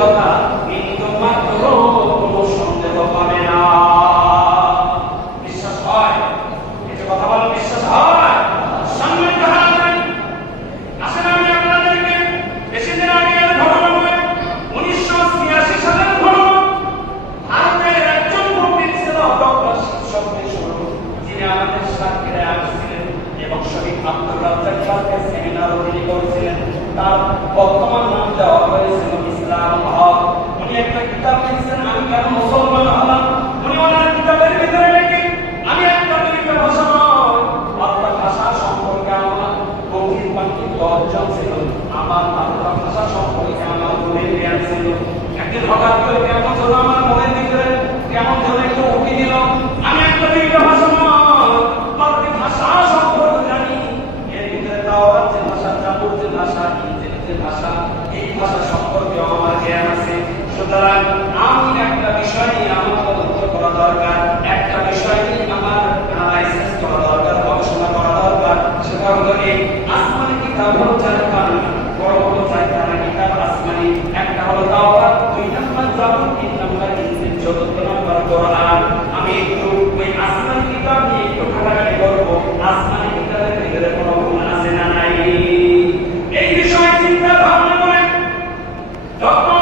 কথা বিন্দু মাত্র কোনো সন্দেহ পাবে না। বিশ্বাস হয়? এই যে কথা বলো, বিশ্বাস হয়? সামনে কাহার নাই। আসলে আমি আপনাদেরকে বেশি দিন আগে ঘটনা নয়, 1986 সালের ঘটনা। ভারতের একজন পণ্ডিত ছিল ডক্টর শিবশঙ্কর, যিনি আমাদের সাক্ষীরে আসছিলেন এবং শহীদ আব্দুর রাজ্জাক খানকে সেমিনার তিনি করেছিলেন। তার বর্তমান নাম দেওয়া হয়েছিল ইসলাম হক। উনি একটা কিতাব লিখছেন, আমি কেন মুসলমান হলাম। উনি ওনার কিতাবের ভিতরে লিখেন, আমি একটা তরিকা ভাষা নয়, অর্থাৎ ভাষা সম্পর্কে আমার গভীর পাণ্ডিত্য অর্জন ছিল, আমার মাতৃভাষা সম্পর্কে আমার গভীর জ্ঞান ছিল। একদিন হঠাৎ করে কেমন যেন আমার মনের ভিতরে কেমন যেন একটু উঠে দিল, আমি একটা তরিকা ভাষা নয়, মাতৃভাষা সম্পর্কে জানি। এর ভিতরে তাওরাত যে ভাষা, জাবুর যে ভাষা, ইনজিল যে ভাষা, এই ভাষা সম্পর্কে আমার জ্ঞান আছে। সুতরাং আমি একটা বিষয় নিয়ে আমার তদন্ত করা দরকার, একটা বিষয় নিয়ে আমার অ্যানালাইসিস করা দরকার, গবেষণা করা দরকার। সেটা হলো এই আসমানি কিতাব হলো চারখানা, বড় বড় চারখানা কিতাব আসমানি। একটা হলো তাওরাত, 2 নম্বর জাবুর, 3 নম্বর ইনজিল, 4 নম্বর কোরআন। আমি একটু ওই আসমানি কিতাব নিয়ে একটু ঘাটাঘাটি করবো, আসমানি কিতাবের ভিতরে কোনো গুণ আছে না নাই, এই বিষয়ে চিন্তা ভাবনা করে যখন